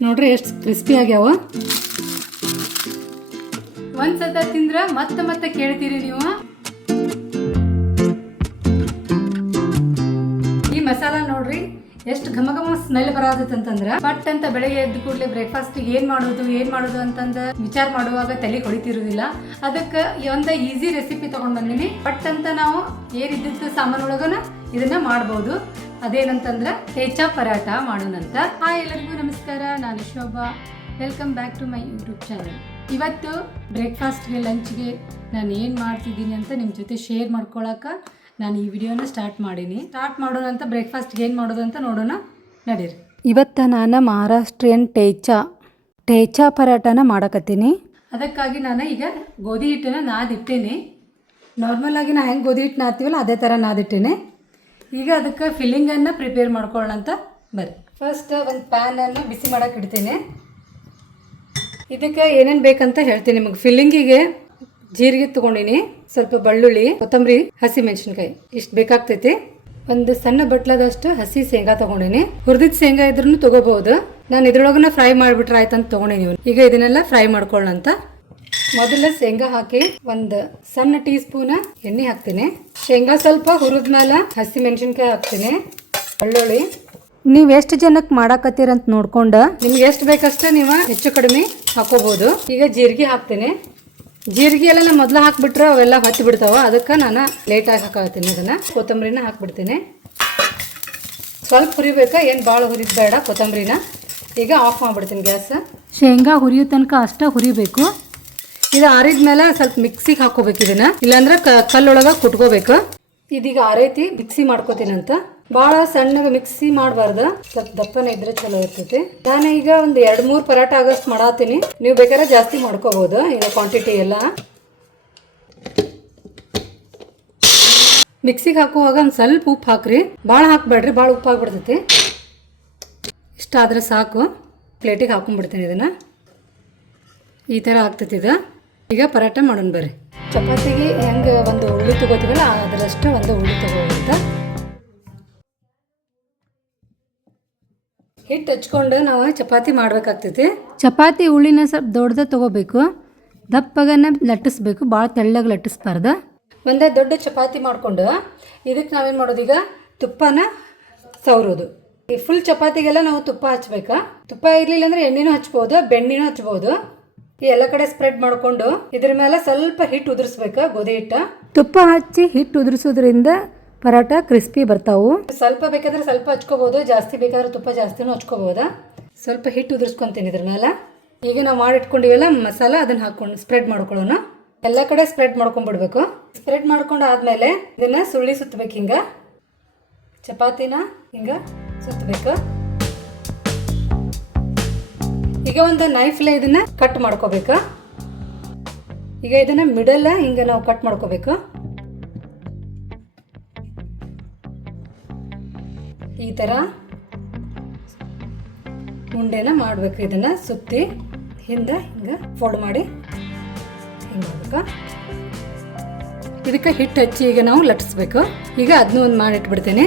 ನೋಡ್ರಿ ಎಷ್ಟು ಕ್ರಿಸ್ಪಿ ಆಗ್ಯಾವ. ಒಂದ್ಸತ ತಿಂದ್ರ ಮತ್ತೆ ಕೇಳ್ತೀರಿ ನೀವು. ಈ ಮಸಾಲ ನೋಡ್ರಿ ಎಷ್ಟು ಘಮ ಘಮ ಸ್ಮೆಲ್ ಬರೋದೈತೆ ಅಂತಂದ್ರ ಪಟ್ ಅಂತ ಬೆಳಗ್ಗೆ ಎದ್ದು ಕೂಡಲೇ ಬ್ರೇಕ್ಫಾಸ್ಟ್ ಏನ್ ಮಾಡೋದು ಅಂತಂದ ವಿಚಾರ ಮಾಡುವಾಗ ತಲೆ ಹೊಡಿತಿರುವುದಿಲ್ಲ. ಅದಕ್ಕೆ ಒಂದು ಈಸಿ ರೆಸಿಪಿ ತಗೊಂಡ್ ಬಂದಿನಿ. ಪಟ್ ಅಂತ ನಾವು ಏನಿದ್ದಿದ್ದು ಸಾಮಾನು ಒಳಗನ ಇದನ್ನ ಮಾಡಬಹುದು. ಅದೇನಂತಂದ್ರೆ ಟೇಚಾ ಪರಾಟ ಮಾಡೋಣಂತ. ಹಾಯ್ ಎಲ್ಲರಿಗೂ ನಮಸ್ಕಾರ, ನಾನು Shobha. Welcome back to my YouTube channel. ಇವತ್ತು ಬ್ರೇಕ್ಫಾಸ್ಟ್ಗೆ ಲಂಚ್ಗೆ ನಾನು ಏನು ಮಾಡ್ತಿದ್ದೀನಿ ಅಂತ ನಿಮ್ಮ ಜೊತೆ ಶೇರ್ ಮಾಡ್ಕೊಳಕ್ಕೆ ನಾನು ಈ ವಿಡಿಯೋನ ಸ್ಟಾರ್ಟ್ ಮಾಡೋಣ ಅಂತ. ಬ್ರೇಕ್ಫಾಸ್ಟ್ಗೆ ಏನು ಮಾಡೋದು ಅಂತ ನೋಡೋಣ, ನಡೀರಿ. ಇವತ್ತು ನಾನು ಮಹಾರಾಷ್ಟ್ರಿಯನ್ ಟೇಚಾ ಪರಾಟನ ಮಾಡಕತ್ತೀನಿ. ಅದಕ್ಕಾಗಿ ನಾನು ಈಗ ಗೋಧಿ ಹಿಟ್ಟನ್ನು ನಾದಿಟ್ಟೇನೆ. ನಾರ್ಮಲಾಗಿ ನಾ ಹೆಂಗೆ ಗೋಧಿ ಹಿಟ್ಟು ನಾದ್ತೀವಲ್ಲ ಅದೇ ಥರ ನಾದಿಟ್ಟೇನೆ. ಈಗ ಅದಕ್ಕೆ ಫಿಲ್ಲಿಂಗನ್ನು ಪ್ರಿಪೇರ್ ಮಾಡ್ಕೊಳ್ಳೋಣ ಅಂತ ಬರ್ರಿ. ಫಸ್ಟ್ ಒಂದು ಪ್ಯಾನನ್ನು ಬಿಸಿ ಮಾಡೋಕೆ ಇಡ್ತೀನಿ. ಇದಕ್ಕೆ ಏನೇನು ಬೇಕಂತ ಹೇಳ್ತೀನಿ ನಿಮಗೆ. ಫಿಲ್ಲಿಂಗಿಗೆ ಜೀರಿಗೆ ತೊಗೊಂಡಿನಿ, ಸ್ವಲ್ಪ ಬೆಳ್ಳುಳ್ಳಿ, ಕೊತ್ತಂಬರಿ, ಹಸಿಮೆಣಸಿನ್ಕಾಯಿ ಇಷ್ಟು ಬೇಕಾಗ್ತೈತಿ. ಒಂದು ಸಣ್ಣ ಬಟ್ಲದಷ್ಟು ಹಸಿ ಶೇಂಗಾ ತೊಗೊಂಡಿನಿ. ಹುರಿದಿದ್ದ ಶೇಂಗಾ ಇದ್ರೂ ತೊಗೋಬಹುದು. ನಾನು ಇದ್ರೊಳಗನ ಫ್ರೈ ಮಾಡಿಬಿಟ್ರೆ ಆಯ್ತು ಅಂತ ತೊಗೊಂಡಿನಿ. ಈಗ ಇದನ್ನೆಲ್ಲ ಫ್ರೈ ಮಾಡ್ಕೊಳ್ಳೋಣ ಅಂತ. ಮೊದಲ ಶೇಂಗಾ ಹಾಕಿ ಒಂದು ಸಣ್ಣ ಟೀ ಸ್ಪೂನ್ ಎಣ್ಣೆ ಹಾಕ್ತೀನಿ. ಶೇಂಗಾ ಸ್ವಲ್ಪ ಹುರಿದ್ಮೇಲೆ ಹಸಿ ಮೆಣಸಿನ್ಕಾಯಿ ಹಾಕ್ತೀನಿ, ಬೆಳ್ಳುಳ್ಳಿ. ನೀವು ಎಷ್ಟು ಜನಕ್ಕೆ ಮಾಡಾಕತ್ತೀರಂತ ನೋಡ್ಕೊಂಡು ನಿಮ್ಗೆ ಎಷ್ಟು ಬೇಕಷ್ಟೇ ನೀವು ಹೆಚ್ಚು ಕಡಿಮೆ ಹಾಕೋಬಹುದು. ಈಗ ಜೀರಿಗೆ ಹಾಕ್ತೀನಿ. ಜೀರಿಗೆ ಎಲ್ಲ ಮೊದಲು ಹಾಕ್ಬಿಟ್ರೆ ಅವೆಲ್ಲ ಹೊತ್ತಿ ಬಿಡ್ತಾವ. ಅದಕ್ಕೆ ನಾನು ಲೇಟಾಗಿ ಹಾಕತ್ತೀನಿ. ಇದನ್ನು ಕೊತ್ತಂಬರಿನ ಹಾಕ್ಬಿಡ್ತೀನಿ. ಸ್ವಲ್ಪ ಹುರಿಬೇಕಾ, ಏನು ಭಾಳ ಹುರಿದ್ ಬೇಡ ಕೊತ್ತಂಬರಿನ. ಈಗ ಆಫ್ ಮಾಡಿಬಿಡ್ತೀನಿ ಗ್ಯಾಸ್. ಶೇಂಗಾ ಹುರಿಯೋ ತನಕ ಅಷ್ಟೇ ಹುರಿಬೇಕು. ಇದು ಆರಿದ ಮೇಲೆ ಸ್ವಲ್ಪ ಮಿಕ್ಸಿಗೆ ಹಾಕೋಬೇಕು ಇದನ್ನ, ಇಲ್ಲಾಂದ್ರೆ ಕಲ್ಲೊಳಗ ಕುಟ್ಕೋಬೇಕು. ಇದೀಗ ಆರೈತಿ ಮಿಕ್ಸಿ ಮಾಡ್ಕೋತೀನಂತ. ಭಾಳ ಸಣ್ಣಗೆ ಮಿಕ್ಸಿ ಮಾಡಬಾರ್ದು, ಸ್ವಲ್ಪ ದಪ್ಪನ ಇದ್ರೆ ಚಲೋ ಇರ್ತೈತಿ. ನಾನು ಈಗ ಒಂದು 2-3 ಪರಾಟ ಆಗಷ್ಟು ಮಾಡತ್ತೀನಿ. ನೀವು ಬೇಕಾದ್ರೆ ಜಾಸ್ತಿ ಮಾಡ್ಕೋಬಹುದು. ಈಗ ಕ್ವಾಂಟಿಟಿ ಎಲ್ಲ ಮಿಕ್ಸಿಗೆ ಹಾಕುವಾಗ ಒಂದು ಸ್ವಲ್ಪ ಉಪ್ಪು ಹಾಕ್ರಿ, ಭಾಳ ಹಾಕ್ಬೇಡ್ರಿ, ಭಾಳ ಉಪ್ಪು ಹಾಕ್ಬಿಡ್ತೈತಿ. ಇಷ್ಟ ಆದ್ರೆ ಸಾಕು. ಪ್ಲೇಟಿಗೆ ಹಾಕೊಂಡ್ಬಿಡ್ತೀನಿ ಇದನ್ನ. ಈ ಥರ ಆಗ್ತೈತಿ ಇದು. ಈಗ ಪರಾಟ ಮಾಡೋಣ ಬರ್ರಿ. ಚಪಾತಿಗೆ ಹೆಂಗೆ ಒಂದು ಉಳ್ಳಿ ತಗೋತೀವಲ್ಲ ಅದರಷ್ಟು ಒಂದು ಉಳ್ಳಿ ತಗೋವಂತ. ಹಿಟ್ಟು ಹಚ್ಕೊಂಡು ನಾವು ಚಪಾತಿ ಮಾಡ್ಬೇಕಾಗ್ತೈತಿ. ಚಪಾತಿ ಉಳ್ಳಿನ ಸ್ವಲ್ಪ ದೊಡ್ಡದ ತಗೋಬೇಕು, ದಪ್ಪಗನ ಲಟ್ಟಿಸ್ಬೇಕು, ಭಾಳ ತೆಳ್ಳಗೆ ಲಟ್ಟಿಸ್ಬಾರ್ದು. ಒಂದೇ ದೊಡ್ಡ ಚಪಾತಿ ಮಾಡಿಕೊಂಡು ಇದಕ್ಕೆ ನಾವೇನು ಮಾಡೋದು, ಈಗ ತುಪ್ಪನ ಸವರೋದು. ಈ ಫುಲ್ ಚಪಾತಿಗೆಲ್ಲ ನಾವು ತುಪ್ಪ ಹಚ್ಬೇಕಾ. ತುಪ್ಪ ಇರಲಿಲ್ಲ ಅಂದರೆ ಎಣ್ಣೆನೂ ಹಚ್ಬೋದು, ಬೆಣ್ಣೆನೂ ಹಚ್ಬೋದು. ಈ ಎಲ್ಲ ಕಡೆ ಸ್ಪ್ರೆಡ್ ಮಾಡಿಕೊಂಡು ಇದ್ರ ಮೇಲೆ ಸ್ವಲ್ಪ ಹಿಟ್ಟು ಉದುರಿಸ್ಬೇಕು, ಗೋಧಿ ಹಿಟ್ಟ. ತುಪ್ಪ ಹಚ್ಚಿ ಹಿಟ್ಟು ಉದುರಿಸೋದ್ರಿಂದ ಪರಾಟ ಕ್ರಿಸ್ಪಿ ಬರ್ತಾವು. ಸ್ವಲ್ಪ ಬೇಕಾದ್ರೆ ಸ್ವಲ್ಪ ಹಚ್ಕೋಬಹುದು, ಜಾಸ್ತಿ ಬೇಕಾದ್ರೆ ತುಪ್ಪ ಜಾಸ್ತಿನೂ ಹಚ್ಕೋಬಹುದು. ಸ್ವಲ್ಪ ಹಿಟ್ಟು ಉದುರಿಸ್ಕೊಂತೀನಿ ಇದ್ರ ಮೇಲೆ. ಈಗ ನಾವು ಮಾಡಿಟ್ಕೊಂಡಿವಲ್ಲ ಮಸಾಲ, ಅದನ್ನ ಹಾಕೊಂಡು ಸ್ಪ್ರೆಡ್ ಮಾಡ್ಕೊಳ್ಳೋಣ. ಎಲ್ಲ ಕಡೆ ಸ್ಪ್ರೆಡ್ ಮಾಡ್ಕೊಂಡ್ಬಿಡ್ಬೇಕು. ಸ್ಪ್ರೆಡ್ ಮಾಡ್ಕೊಂಡು ಆದ್ಮೇಲೆ ಇದನ್ನ ಸುಳ್ಳಿ ಸುತ್ತಬೇಕು. ಹಿಂಗ ಚಪಾತಿನ ಹಿಂಗ ಸುತ್ತಬೇಕು. ಈಗ ಒಂದು ನೈಫ್ಲೆ ಇದನ್ನ ಕಟ್ ಮಾಡ್ಕೋಬೇಕು. ಈಗ ಇದನ್ನ ಮಿಡಲ್ ಹಿಂಗ ನಾವು ಕಟ್ ಮಾಡ್ಕೋಬೇಕು. ಈ ತರ ಉಂಡೆನ ಮಾಡ್ಬೇಕು. ಇದನ್ನ ಸುತ್ತಿ ಹಿಂದೆ ಹಿಂಗ ಫೋಲ್ಡ್ ಮಾಡಿ ಹಿಂಗ ಮಾಡ್ಬೇಕು. ಇದಕ್ಕೆ ಹಿಟ್ಟು ಹಚ್ಚಿ ಈಗ ನಾವು ಲಟ್ಟಿಸ್ಬೇಕು. ಈಗ ಅದನ್ನೂ ಒಂದು ಮಾಡಿಟ್ಬಿಡ್ತೀನಿ.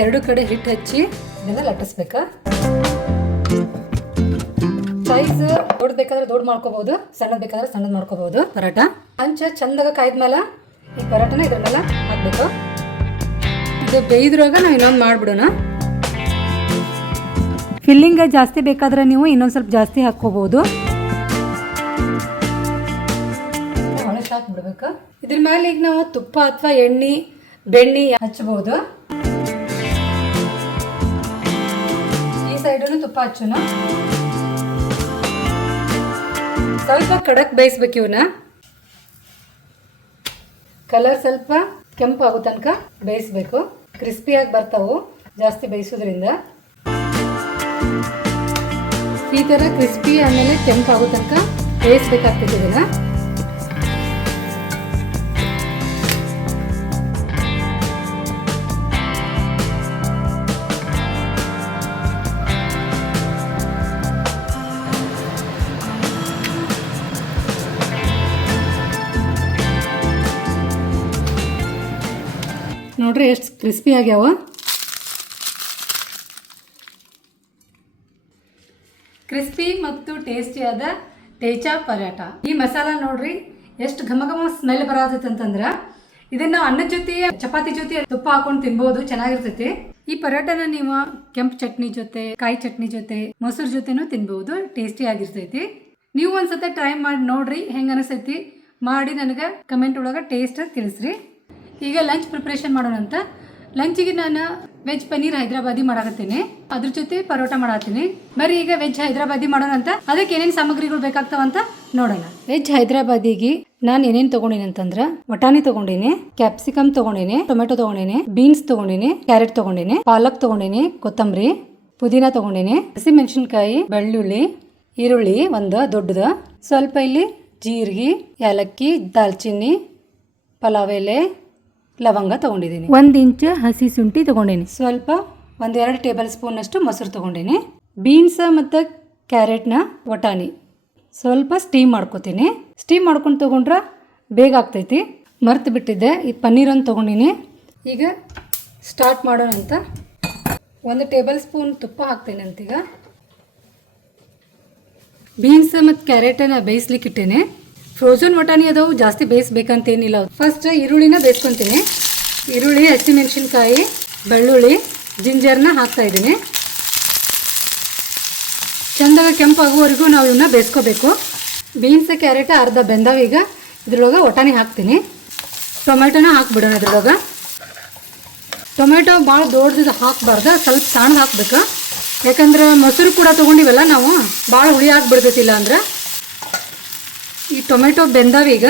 ಎರಡು ಕಡೆ ಹಿಟ್ಟು ಹಚ್ಚಿ ಇದನ್ನ ಲಟ್ಟಿಸ್ಬೇಕು. ಸೈಜ್ ದೊಡ್ಡ ಬೇಕಾದ್ರೆ ದೊಡ್ಡ ಮಾಡ್ಕೋಬಹುದು, ಸಣ್ಣದ್ ಬೇಕಾದ್ರೆ ಸಣ್ಣದ್ ಮಾಡ್ಕೋಬಹುದು. ಪರಾಟ ಹಂಚ ಚಂದಾಗ ಕಾಯ್ದ್ಮೇಲೆ ಈ ಪರಾಟನ ಇದ್ರ ಮೇಲೆ ಹಾಕ್ಬೇಕು. ಇದು ಬೇಯ್ದ್ರಾಗ ನಾವು ಇನ್ನೊಂದು ಮಾಡ್ಬಿಡೋಣ. ಫಿಲ್ಲಿಂಗ್ ಜಾಸ್ತಿ ಬೇಕಾದ್ರೆ ನೀವು ಇನ್ನೊಂದು ಸ್ವಲ್ಪ ಜಾಸ್ತಿ ಹಾಕ್ಕೋಬಹುದು. ಒಳಗೆ ಹಾಕ್ಬಿಡ್ಬೇಕು. ಇದ್ರ ಮೇಲೆ ಈಗ ನಾವು ತುಪ್ಪ ಅಥವಾ ಎಣ್ಣೆ, ಬೆಣ್ಣೆ ಹಚ್ಚಬಹುದು. ಸೈಡನ್ನು ತುಪ್ಪ ಹಚ್ಚೋಣ. ಸ್ವಲ್ಪ ಕಡಕ್ ಬೇಯಿಸ್ಬೇಕು. ಇವನ್ನ ಕಲರ್ ಸ್ವಲ್ಪ ಕೆಂಪು ಆಗೋ ತನಕ ಬೇಯಿಸ್ಬೇಕು. ಕ್ರಿಸ್ಪಿಯಾಗಿ ಬರ್ತಾವು ಜಾಸ್ತಿ ಬೇಯಿಸೋದ್ರಿಂದ. ಈ ಥರ ಕ್ರಿಸ್ಪಿ ಆಮೇಲೆ ಕೆಂಪು ಆಗೋ ತನಕ ಬೇಯಿಸ್ಬೇಕಾಗ್ತದೆ ಇದನ್ನ. ನೋಡ್ರಿ ಎಷ್ಟು ಕ್ರಿಸ್ಪಿ ಆಗ್ಯಾವ. ಕ್ರಿಸ್ಪಿ ಮತ್ತು ಟೇಸ್ಟಿಯಾದ ಟೇಚಾ ಪರೋಟ. ಈ ಮಸಾಲ ನೋಡ್ರಿ ಎಷ್ಟು ಘಮ ಘಮ ಸ್ಮೆಲ್ ಬರತೈತೆ ಅಂತಂದ್ರೆ ಇದನ್ನ ಅನ್ನದ ಜೊತೆ ಚಪಾತಿ ಜೊತೆ ತುಪ್ಪ ಹಾಕೊಂಡು ತಿನ್ಬಹುದು, ಚೆನ್ನಾಗಿರ್ತೈತಿ. ಈ ಪರೋಟನ ನೀವು ಕೆಂಪು ಚಟ್ನಿ ಜೊತೆ, ಕಾಯಿ ಚಟ್ನಿ ಜೊತೆ, ಮೊಸರು ಜೊತೆನೂ ತಿನ್ಬಹುದು, ಟೇಸ್ಟಿ ಆಗಿರ್ತೈತಿ. ನೀವು ಒಂದ್ಸತಿ ಟ್ರೈ ಮಾಡಿ ನೋಡ್ರಿ ಹೆಂಗ ಅನಿಸ್ತೈತಿ. ಮಾಡಿ ನನಗೆ ಕಮೆಂಟ್ ಒಳಗೆ ಟೇಸ್ಟ್ ತಿಳಿಸ್ರಿ. ಈಗ ಲಂಚ್ ಪ್ರಿಪ್ರೇಷನ್ ಮಾಡೋಣ ಅಂತ. ಲಂಚಿಗೆ ನಾನು ವೆಜ್ ಪನ್ನೀರ್ ಹೈದರಾಬಾದಿ ಮಾಡಾಕತ್ತೀನಿ, ಅದ್ರ ಜೊತೆ ಪರೋಟ ಮಾಡತ್ತೀನಿ. ಬರೀ ಈಗ ವೆಜ್ ಹೈದರಾಬಾದಿ ಮಾಡೋಣ ಅಂತ. ಅದಕ್ಕೆ ಏನೇನು ಸಾಮಗ್ರಿಗಳು ಬೇಕಾಗ್ತಾವಂತ ನೋಡೋಣ. ವೆಜ್ ಹೈದರಾಬಾದಿಗೆ ನಾನು ಏನೇನು ತಗೊಂಡಿನಿ ಅಂತಂದ್ರೆ ವಟಾಣಿ ತಗೊಂಡಿನಿ, ಕ್ಯಾಪ್ಸಿಕಮ್ ತಗೊಂಡಿನಿ, ಟೊಮೆಟೊ ತಗೊಂಡಿನಿ, ಬೀನ್ಸ್ ತಗೊಂಡಿನಿ, ಕ್ಯಾರೆಟ್ ತಗೊಂಡಿನಿ, ಪಾಲಕ್ ತಗೊಂಡಿನಿ, ಕೊತ್ತಂಬರಿ, ಪುದೀನ ತಗೊಂಡಿನಿ, ಹಸಿಮೆಣಸಿನ್ಕಾಯಿ, ಬೆಳ್ಳುಳ್ಳಿ, ಈರುಳ್ಳಿ ಒಂದು ದೊಡ್ಡದು, ಸ್ವಲ್ಪ ಇಲ್ಲಿ ಜೀರಿಗೆ, ಏಲಕ್ಕಿ, ದಾಲ್ಚಿನ್ನಿ, ಪಲಾವ್ ಎಲೆ, ಲವಂಗ ತಗೊಂಡಿದ್ದೀನಿ. 1 ಇಂಚ್ ಹಸಿ ಶುಂಠಿ ತಗೊಂಡಿನಿ, ಸ್ವಲ್ಪ 1-2 ಟೇಬಲ್ ಸ್ಪೂನ್ ಅಷ್ಟು ಮೊಸರು ತಗೊಂಡಿನಿ. ಬೀನ್ಸ್ ಮತ್ತು ಕ್ಯಾರೆಟ್ನ ವಟಾಣಿ ಸ್ವಲ್ಪ ಸ್ಟೀಮ್ ಮಾಡ್ಕೊತೀನಿ. ಸ್ಟೀಮ್ ಮಾಡ್ಕೊಂಡು ತೊಗೊಂಡ್ರೆ ಬೇಗ ಆಗ್ತೈತಿ. ಮರ್ತು ಬಿಟ್ಟಿದ್ದೆ, ಈ ಪನ್ನೀರನ್ನು ತೊಗೊಂಡಿನಿ. ಈಗ ಸ್ಟಾರ್ಟ್ ಮಾಡೋಣ ಅಂತ. 1 ಟೇಬಲ್ ಸ್ಪೂನ್ ತುಪ್ಪ ಹಾಕ್ತೇನೆ ಅಂತೀಗ. ಬೀನ್ಸ್ ಮತ್ತು ಕ್ಯಾರೆಟನ್ನು ಬೇಯಿಸ್ಲಿಕ್ಕೆ ಇಟ್ಟೇನೆ. ಫ್ರೋಝನ್ ವಟಾಣಿ ಅದಾವು, ಜಾಸ್ತಿ ಬೇಯಿಸ್ಬೇಕಂತೇನಿಲ್ಲ. ಫಸ್ಟ್ ಈರುಳ್ಳಿನ ಬೇಯಿಸ್ಕೊತೀನಿ. ಈರುಳ್ಳಿ, ಹಸಿಮೆಣಸಿನ್ಕಾಯಿ, ಬೆಳ್ಳುಳ್ಳಿ, ಜಿಂಜರ್ನ ಹಾಕ್ತಾ ಇದ್ದೀನಿ. ಚೆಂದಾಗ ಕೆಂಪಾಗುವವರೆಗೂ ನಾವು ಇವನ್ನ ಬೇಯಿಸ್ಕೋಬೇಕು. ಬೀನ್ಸ್ ಕ್ಯಾರೆಟ್ ಅರ್ಧ ಬೆಂದಾವ. ಈಗ ಇದ್ರೊಳಗೆ ವಟಾಣಿ ಹಾಕ್ತೀನಿ. ಟೊಮೆಟೊನ ಹಾಕ್ಬಿಡೋಣ ಇದ್ರೊಳಗೆ. ಟೊಮೆಟೊ ಭಾಳ ದೊಡ್ಡದು ಹಾಕಬಾರ್ದು, ಸ್ವಲ್ಪ ಸಣ್ಣದು ಹಾಕ್ಬೇಕು. ಯಾಕಂದ್ರೆ ಮೊಸರು ಕೂಡ ತೊಗೊಂಡಿವಲ್ಲ ನಾವು, ಭಾಳ ಹುಳಿ ಆಗಿಬಿಡ್ತೈತಿಲ್ಲ ಅಂದ್ರೆ. ಈ ಟೊಮೆಟೊ ಬೆಂದಾವ. ಈಗ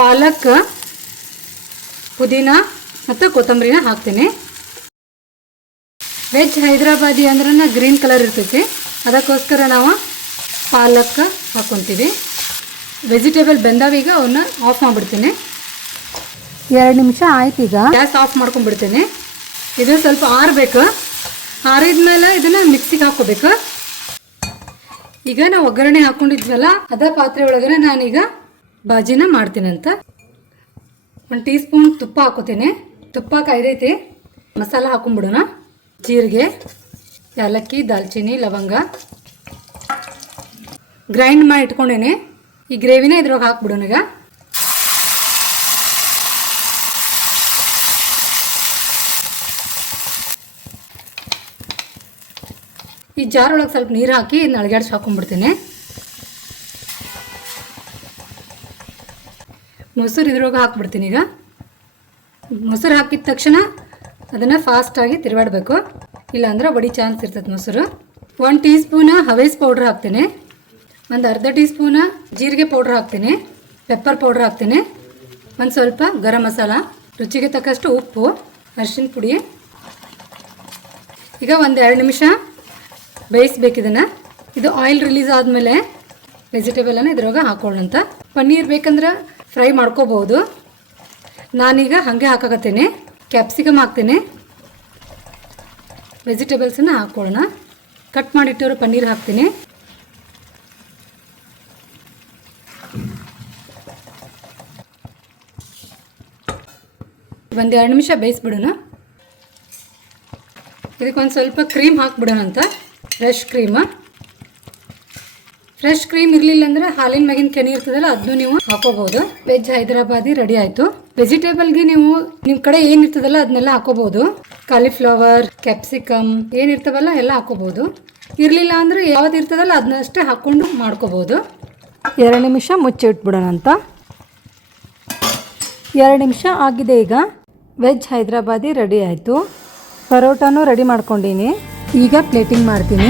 ಪಾಲಕ್, ಪುದೀನ ಮತ್ತು ಕೊತ್ತಂಬರಿನ ಹಾಕ್ತೀನಿ. ವೆಜ್ ಹೈದರಾಬಾದಿ ಅಂದ್ರೆ ಗ್ರೀನ್ ಕಲರ್ ಇರ್ತೈತಿ, ಅದಕ್ಕೋಸ್ಕರ ನಾವು ಪಾಲಕ್ ಹಾಕ್ಕೊತೀವಿ. ವೆಜಿಟೇಬಲ್ ಬೆಂದಾವ. ಈಗ ಅವನ್ನ ಆಫ್ ಮಾಡಿಬಿಡ್ತೀನಿ. 2 ನಿಮಿಷ ಆಯ್ತು. ಈಗ ಗ್ಯಾಸ್ ಆಫ್ ಮಾಡ್ಕೊಂಡ್ಬಿಡ್ತೀನಿ. ಇದು ಸ್ವಲ್ಪ ಆರಬೇಕು. ಆರಿದ್ಮೇಲೆ ಇದನ್ನು ಮಿಕ್ಸಿಗೆ ಹಾಕ್ಕೋಬೇಕು. ಈಗ ನಾವು ಒಗ್ಗರಣೆ ಹಾಕ್ಕೊಂಡಿದ್ವಲ್ಲ ಅದ ಪಾತ್ರೆ ಒಳಗಡೆ ನಾನೀಗ ಬಾಜಿನ ಮಾಡ್ತೀನಂತ. 1 ಟೀ ಸ್ಪೂನ್ ತುಪ್ಪ ಹಾಕೋತೀನಿ. ತುಪ್ಪ ಕಾಯ್ದೈತಿ. ಮಸಾಲ ಹಾಕೊಂಡ್ಬಿಡೋಣ. ಜೀರಿಗೆ, ಏಲಕ್ಕಿ, ದಾಲ್ಚಿನ್ನಿ, ಲವಂಗ ಗ್ರೈಂಡ್ ಮಾಡಿ ಇಟ್ಕೊಂಡೇನೆ. ಈ ಗ್ರೇವಿನ ಇದ್ರೊಳಗೆ ಹಾಕ್ಬಿಡೋಣ. ಈಗ ಈ ಜಾರ್ ಒಳಗೆ ಸ್ವಲ್ಪ ನೀರು ಹಾಕಿ ನಳಗ್ಯಾಡ್ಸಿ ಹಾಕೊಂಡ್ಬಿಡ್ತೀನಿ. ಮೊಸರು ಇದ್ರೊಳಗೆ ಹಾಕ್ಬಿಡ್ತೀನಿ. ಈಗ ಮೊಸರು ಹಾಕಿದ ತಕ್ಷಣ ಅದನ್ನು ಫಾಸ್ಟಾಗಿ ತಿರುವಾಡಬೇಕು, ಇಲ್ಲಾಂದ್ರೆ ಬಡಿ ಚಾನ್ಸ್ ಇರ್ತದೆ ಮೊಸರು. 1 ಟೀ ಸ್ಪೂನ್ ಹವೇಸ್ ಪೌಡ್ರ್ ಹಾಕ್ತೀನಿ. 1/2 ಟೀ ಸ್ಪೂನ್ ಜೀರಿಗೆ ಪೌಡ್ರ್ ಹಾಕ್ತೀನಿ. ಪೆಪ್ಪರ್ ಪೌಡ್ರ್ ಹಾಕ್ತೀನಿ. ಒಂದು ಸ್ವಲ್ಪ ಗರಂ ಮಸಾಲ, ರುಚಿಗೆ ತಕ್ಕಷ್ಟು ಉಪ್ಪು, ಅರಿಶಿನ ಪುಡಿ. ಈಗ 1-2 ನಿಮಿಷ ಬೇಯಿಸ್ಬೇಕು ಇದನ್ನು. ಇದು ಆಯಿಲ್ ರಿಲೀಸ್ ಆದಮೇಲೆ ವೆಜಿಟೇಬಲನ್ನು ಇದ್ರೊಳಗೆ ಹಾಕೊಳ್ಳೋಂಥ. ಪನ್ನೀರ್ ಬೇಕಂದ್ರೆ ಫ್ರೈ ಮಾಡ್ಕೋಬೋದು. ನಾನೀಗ ಹಾಗೆ ಹಾಕಾಕತ್ತೀನಿ. ಕ್ಯಾಪ್ಸಿಕಮ್ ಹಾಕ್ತೀನಿ. ವೆಜಿಟೇಬಲ್ಸನ್ನು ಹಾಕ್ಕೊಳ್ಳೋಣ. ಕಟ್ ಮಾಡಿಟ್ಟಿರೋ ಪನ್ನೀರ್ ಹಾಕ್ತೀನಿ. ಒಂದು 2 ನಿಮಿಷ ಬೇಯಿಸ್ಬಿಡೋಣ. ಇದಕ್ಕೊಂದು ಸ್ವಲ್ಪ ಕ್ರೀಮ್ ಹಾಕ್ಬಿಡೋಣ ಅಂತ. ಫ್ರೆಶ್ ಕ್ರೀಮ್ ಇರಲಿಲ್ಲ ಅಂದ್ರೆ ಹಾಲಿನ ಮ್ಯಾಗಿನ ಕೆನೆ ಇರ್ತದಲ್ಲ ಅದನ್ನು ನೀವು ಹಾಕೋಬಹುದು. ವೆಜ್ ಹೈದರಾಬಾದಿ ರೆಡಿ ಆಯಿತು. ವೆಜಿಟೇಬಲ್ಗೆ ನೀವು ನಿಮ್ಮ ಕಡೆ ಏನಿರ್ತದಲ್ಲ ಅದನ್ನೆಲ್ಲ ಹಾಕೋಬಹುದು. ಕಾಲಿಫ್ಲವರ್, ಕ್ಯಾಪ್ಸಿಕಮ್ ಏನಿರ್ತವಲ್ಲ ಎಲ್ಲ ಹಾಕೋಬಹುದು. ಇರಲಿಲ್ಲ ಅಂದ್ರೆ ಯಾವ್ದು ಇರ್ತದಲ್ಲ ಅದನ್ನಷ್ಟೇ ಹಾಕ್ಕೊಂಡು ಮಾಡ್ಕೋಬಹುದು. 2 ನಿಮಿಷ ಮುಚ್ಚಿಟ್ಬಿಡೋಣ ಅಂತ. 2 ನಿಮಿಷ ಆಗಿದೆ. ಈಗ ವೆಜ್ ಹೈದರಾಬಾದಿ ರೆಡಿ ಆಯಿತು. ಪರೋಟಾನು ರೆಡಿ ಮಾಡ್ಕೊಂಡೀನಿ. ಈಗ ಪ್ಲೇಟಿಂಗ್ ಮಾಡ್ತೀನಿ.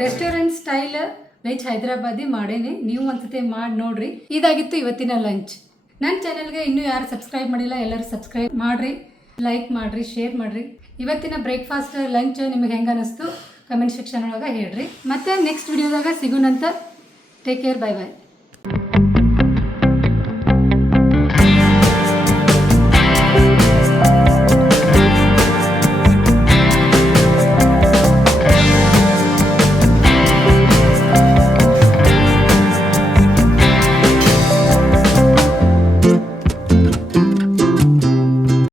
ರೆಸ್ಟೋರೆಂಟ್ ಸ್ಟೈಲ್ ವೆಜ್ ಹೈದರಾಬಾದಿ ಮಾಡೇನಿ. ನೀವು ಒಂದ್ಸತಿ ಮಾಡಿ ನೋಡ್ರಿ. ಇದಾಗಿತ್ತು ಇವತ್ತಿನ ಲಂಚ್. ನನ್ನ ಚಾನೆಲ್ಗೆ ಇನ್ನೂ ಯಾರು ಸಬ್ಸ್ಕ್ರೈಬ್ ಮಾಡಿಲ್ಲ, ಎಲ್ಲರೂ ಸಬ್ಸ್ಕ್ರೈಬ್ ಮಾಡಿರಿ, ಲೈಕ್ ಮಾಡಿರಿ, ಶೇರ್ ಮಾಡಿರಿ. ಇವತ್ತಿನ ಬ್ರೇಕ್ಫಾಸ್ಟ್ ಲಂಚ್ ನಿಮಗೆ ಹೆಂಗೆ ಅನ್ನಿಸ್ತು ಕಮೆಂಟ್ ಸೆಕ್ಷನ್ ಒಳಗೆ ಹೇಳ್ರಿ. ಮತ್ತೆ ನೆಕ್ಸ್ಟ್ ವಿಡಿಯೋದಾಗ ಸಿಗೋಣಂತ. Take care. ಬಾಯ್ ಬಾಯ್.